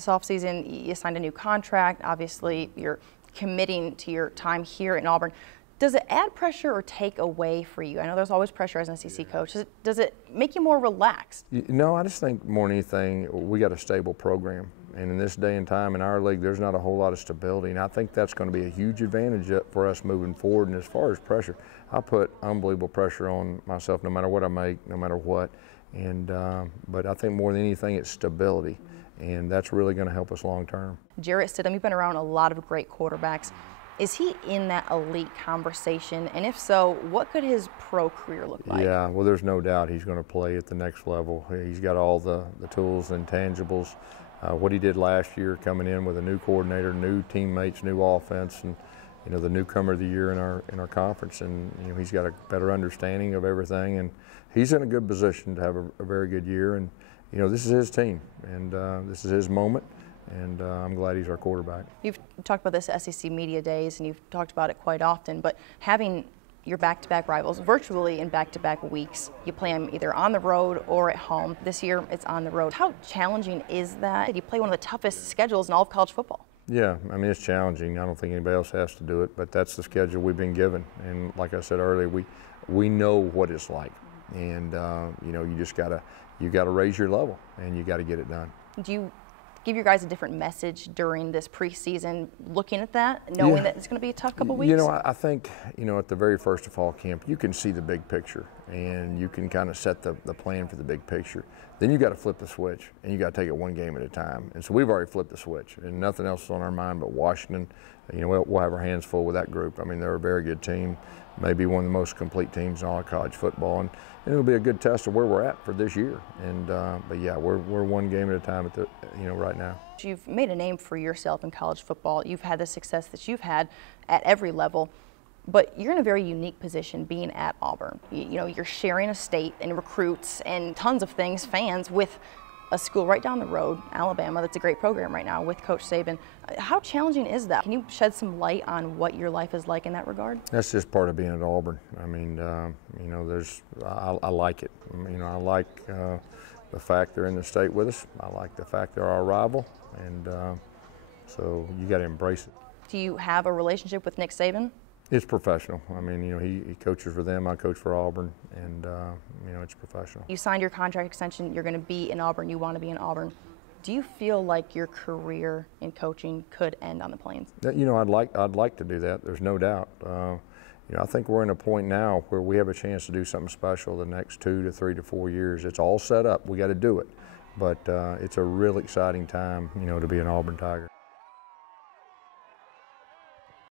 This offseason, you signed a new contract. Obviously, you're committing to your time here in Auburn. Does it add pressure or take away for you? I know there's always pressure as an SEC coach. Does it make you more relaxed? No, I just think more than anything, we got a stable program. And in this day and time in our league, there's not a whole lot of stability. And I think that's going to be a huge advantage for us moving forward. And as far as pressure, I put unbelievable pressure on myself no matter what I make, no matter what. And but I think more than anything, it's stability. And that's really going to help us long term. Jarrett Stidham, you've been around a lot of great quarterbacks. Is he in that elite conversation? And if so, what could his pro career look like? Yeah, well, there's no doubt he's going to play at the next level. He's got all the tools and tangibles. What he did last year, coming in with a new coordinator, new teammates, new offense, and the newcomer of the year in our conference, and he's got a better understanding of everything, and he's in a good position to have a very good year. And this is his team, and this is his moment. And I'm glad he's our quarterback. You've talked about this SEC Media Days, and you've talked about it quite often, but having your back-to-back rivals virtually in back-to-back weeks, you play them either on the road or at home. This year, it's on the road. How challenging is that? You play one of the toughest schedules in all of college football. Yeah, I mean, it's challenging. I don't think anybody else has to do it, but that's the schedule we've been given. And like I said earlier, we know what it's like. And, you just got to raise your level, and you got to get it done. Do you give your guys a different message during this preseason, looking at that, knowing that it's going to be a tough couple weeks? I think, at the very first of fall camp, you can see the big picture, and you can kind of set the plan for the big picture. Then you got to flip the switch, and you got to take it one game at a time. And so we've already flipped the switch, and nothing else is on our mind but Washington. We'll have our hands full with that group. I mean, they're a very good team, maybe one of the most complete teams in all of college football, and it'll be a good test of where we're at for this year. And but yeah, we're one game at a time right now. You've made a name for yourself in college football. You've had the success that you've had at every level, but you're in a very unique position being at Auburn. You're sharing a state and recruits and tons of things, fans, with a school right down the road, Alabama, that's a great program right now with Coach Saban. How challenging is that? Can you shed some light on what your life is like in that regard? That's just part of being at Auburn. I mean, I like it. I like the fact they're in the state with us. I like the fact they're our rival, and so you got to embrace it. Do you have a relationship with Nick Saban? It's professional. I mean, he coaches for them. I coach for Auburn, and it's professional. You signed your contract extension. You're going to be in Auburn. You want to be in Auburn. Do you feel like your career in coaching could end on the Plains? I'd like to do that. There's no doubt. I think we're in a point now where we have a chance to do something special the next 2 to 3 to 4 years. It's all set up. We got to do it, but it's a real exciting time, to be an Auburn Tiger.